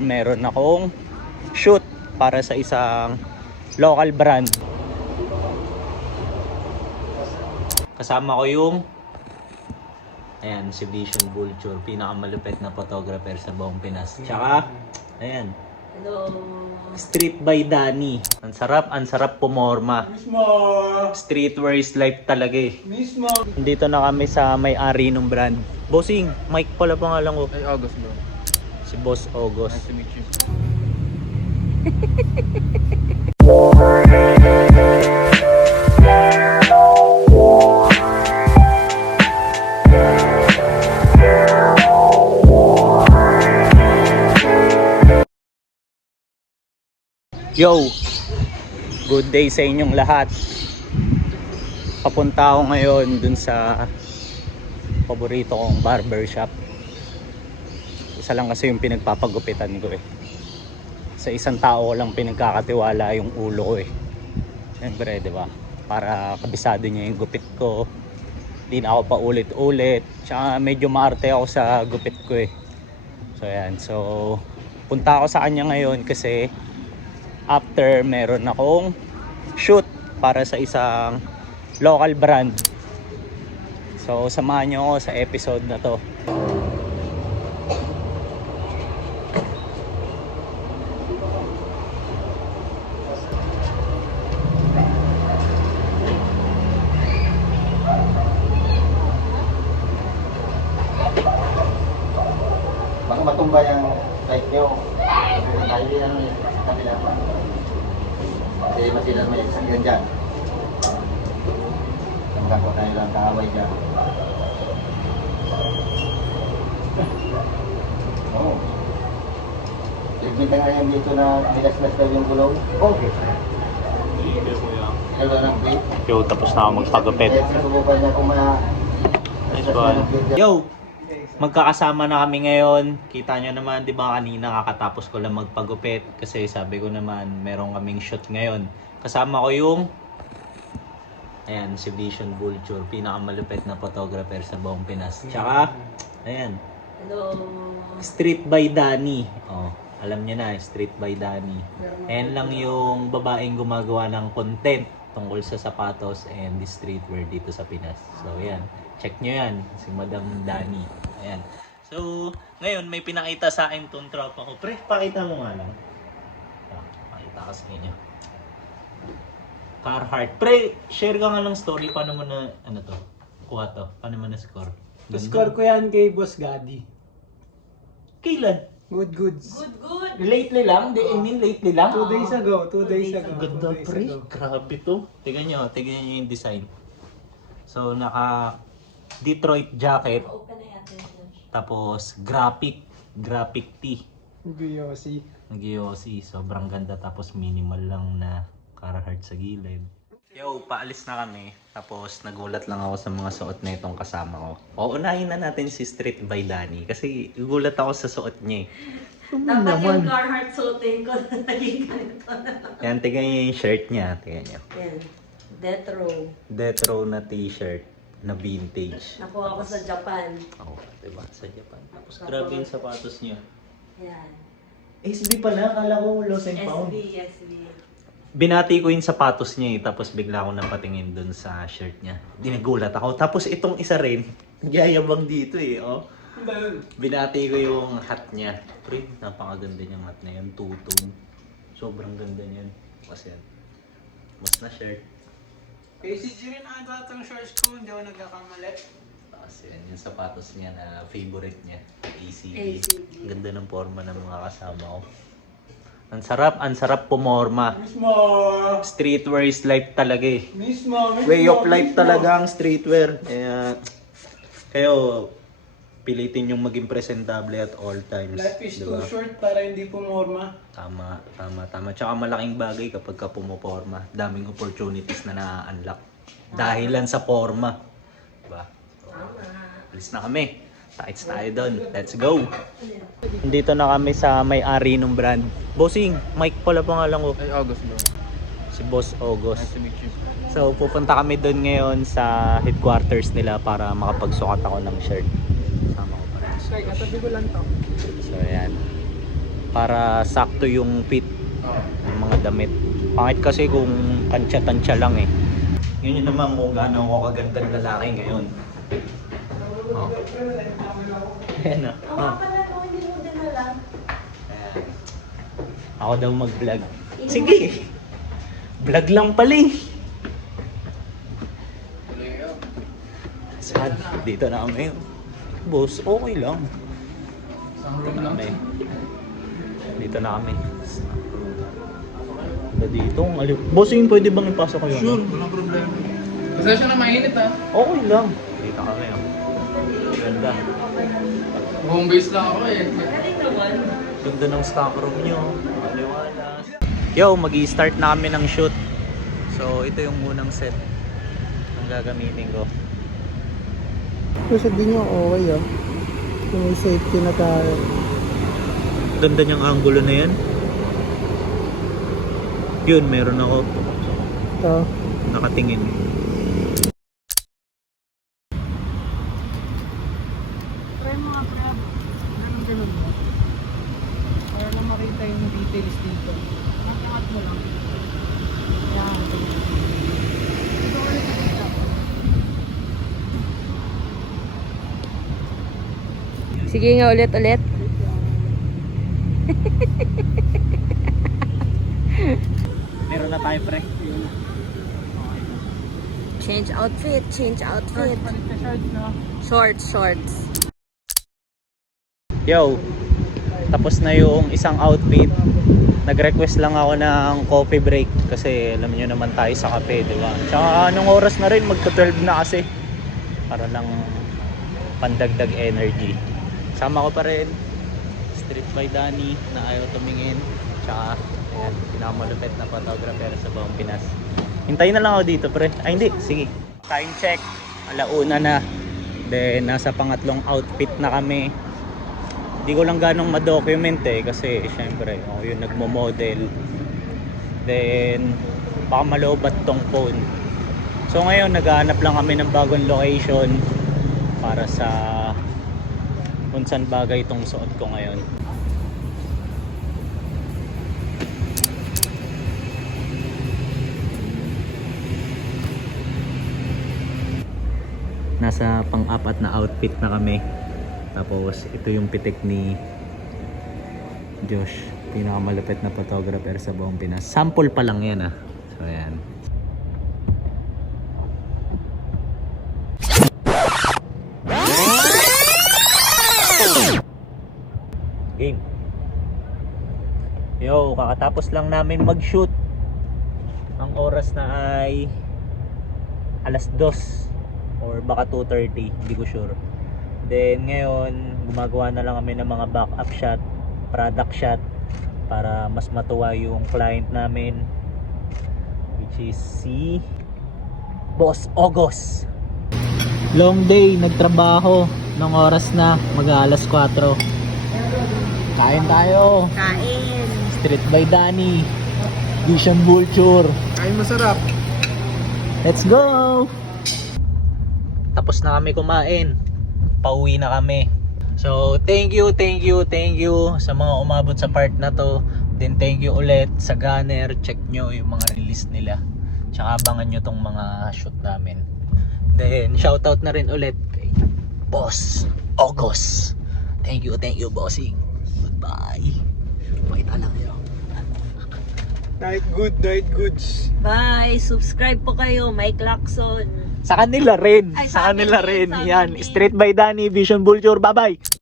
Meron akong shoot para sa isang local brand. Kasama ko yung si Vision Vulture, pinakamalupit na photographer sa buong Pinas. Tsaka, Hello. Street by Danny. Ang sarap pumorma. Mismo! Streetwear is life talaga eh. Mismo! Dito na kami sa may-ari ng brand. Bossing, Mike pala pangalan ko. Ay, August bro. Si Boss August. Nice to meet you. Yo! Good day sa inyong lahat. Papunta ako ngayon dun sa paborito kong barbershop. Isa lang kasi yung pinagpapagupitan ko eh. Sa isang tao ko lang pinagkakatiwala yung ulo ko eh. Siyempre, di ba? Para kabisado niya yung gupit ko. Hindi na ako pa ulit-ulit. Tsaka medyo maarte ako sa gupit ko eh. So yan. So, punta ako sa kanya ngayon kasi after meron akong shoot para sa isang local brand. So samahan nyo ako sa episode na to. Baka matumba yung light nyo. Dahil ano yung kabila pa. Kasi masilan may sakyan dyan. Magkakot tayo lang kaaway dyan. Oo. Ligpita nga yan dito na bilas-bilas daw yung gulong. Okay. Hello na plate. Yo, tapos na ako magpagupit. Kaya susubukan niya kung Nice one. Yo! Magkakasama na kami ngayon. Kita nyo naman, di ba kanina kakatapos ko lang magpagupit. Kasi sabi ko naman, meron kaming shoot ngayon. Kasama ko yung si Vision Vulture, pinakamalupit na photographer sa buong Pinas. Tsaka, Hello. Street by Danny. Oh, alam niyo na, Street by Danny. Ayan lang yung babaeng gumagawa ng content tungkol sa sapatos and streetwear dito sa Pinas. So, yan. Check nyo yan. Si Madam Danny. Ayan. So, ngayon may pinakita sa akin tong tropa ko. Pre, pakita mo nga lang. Pakita ka sa inyo. Carhartt. Pre, share ka nga ng story. Paano mo na, kuha to? Paano mo na score? Score ko yan kay Boss Gaddy. Kailan? Good goods. Good. Lately lang? I mean, lately lang? 2 days ago. 2 days ago. Ganda 2 days pre, ago. grabe to. Tignan nyo yung design. So naka Detroit jacket, Open na natin. tapos graphic tee. Guyosi. Nag-Yossi, sobrang ganda, tapos minimal lang na Carhartt sa gilid. Yo, paalis na kami. Tapos nagulat lang ako sa mga suot na itong kasama ko. Uunahin na natin si Street by Danny kasi gulat ako sa suot niya eh. Dapat yung Carhartt suotin ko na naging ganito na. Yan, tignan niyo yung shirt niya. Tignan niyo. Yan. Death Row Na t-shirt na vintage. Nakuha ko sa Japan. Oo, diba? Sa Japan. Tapos grabe yung sapatos niya. Yan. SB pala, akala ko lost and found. SB. Binati ko yung sapatos niya eh, tapos bigla akong napatingin dun sa shirt niya. Dinagulat ako. Tapos itong isa rin, yayabang dito eh, oh. Binati ko yung hat niya. Pre, napakaganda niyang hat na yan, two-tone. Sobrang ganda niyan. Kasi yan. Mas na shirt. ACG rin ang datang shorts ko, hindi ako nagkakamali. Tapos yan, yung sapatos niya na favorite niya. ACG. ACG. Ganda ng forma ng mga kasama ko. Ang sarap pumorma. Mismo! Streetwear is life talaga eh. Mismo! Way of life talaga ang streetwear. Kaya, kayo, pilitin yung maging presentable at all times. Life is diba? too short para hindi pumorma. Tama. Tsaka malaking bagay kapag ka pumoporma. Daming opportunities na na-unlock. Dahilan sa forma. Diba? Alis na kami. Tights tayo doon. Let's go! Dito na kami sa may-ari ng brand. Bossing, Mike pala pangalan ko. Ay, August bro. Si Boss August. Nice to meet you. So pupunta kami doon ngayon sa headquarters nila para makapagsukat ako ng shirt. Sama ko pa rin. Katabi ko lang to. So ayan. para sakto yung fit ng mga damit. Pangit kasi kung tansya-tansya lang eh. Yun yun naman kung gaano ako kagandang lalaki ngayon. Oh. Ayan na. Oh. Pala no, hindi mo dinala. Ayan. Ako daw mag-vlog. Sige! Vlog lang pala eh. Saan? Dito na kami. Boss, okay lang. Dito na kami. Dito na kami. Dito, bossing, pwede bang ipasok kayo? Sure, walang problema. Kasi siya na mainit ha. Okay lang. Dito kami. Oh. Ganda. Home base lang ako eh. Galing naman. Ganda ng stock room nyo. Maliwalas. Yo, mag-i-start na kami ng shoot. So, ito yung unang set ang gagamitin ko. Kasi di nyo okay ah. Kung may safety na tayo. Ganda niyang angulo na yan. Yun, meron ako Ito. nakatingin. Try mo nga grab. Ganun mo. Para na makita yung details dito. Angat mo lang. Yan. Ito ulit sa dito. Sige nga ulit. Meron na tayo, pre. Change outfit. Palit na shorts na. Shorts. Yo, tapos na yung isang outfit. Nag-request lang ako ng coffee break kasi alam niyo naman tayo sa kape, di ba? Tsaka anong oras na rin, magka-12 na kasi. Para lang pandagdag energy. Sama ko pa rin Street by Danny na ayaw tumingin. Tsaka ayan, pinakamalupit na photographer sa buong Pinas. Hintayin na lang ako dito, pre. Ay hindi, sige. Time check, 1:00 na. Then nasa pangatlong outfit na kami. Hindi ko lang ganong ma-document eh kasi syempre ako yung nagmo-model. Then baka malobat tong phone. So ngayon naghahanap lang kami ng bagong location para sa kung saan bagay itong suot ko ngayon. Nasa pang-apat na outfit na kami. Tapos ito yung pitik ni Josh, pinakamalupit na photographer sa buong Pinas. Sample pa lang yan ah. So ayan. Game. Yo, kakatapos lang namin mag-shoot. Ang oras na ay 2:00 or baka 2:30, hindi ko sure. Then ngayon, gumagawa na lang kami ng mga backup shot, product shot para mas matuwa yung client namin, which is si Boss Ogos. Long day, nagtrabaho ng oras na mag-alas 4. Kain tayo. Kain. Street by Danny, Vision Vulture. Ay masarap. Let's go! Tapos na kami kumain. Pauwi na kami. So, thank you sa mga umabot sa part na to. Then, thank you ulit sa Gunner. Check nyo yung mga release nila. Tsaka abangan nyo tong mga shoot namin. Then, shoutout na rin ulit kay Boss Ogos. Thank you, bossing. Goodbye. Makita lang kayo. Night goods. Bye. Subscribe po kayo. Mike Lacson. Sa kanila rin. Ay, Sa sa amin kanila din, rin. sa amin Yan. din. Street by Danny, Vision Vulture. Bye-bye.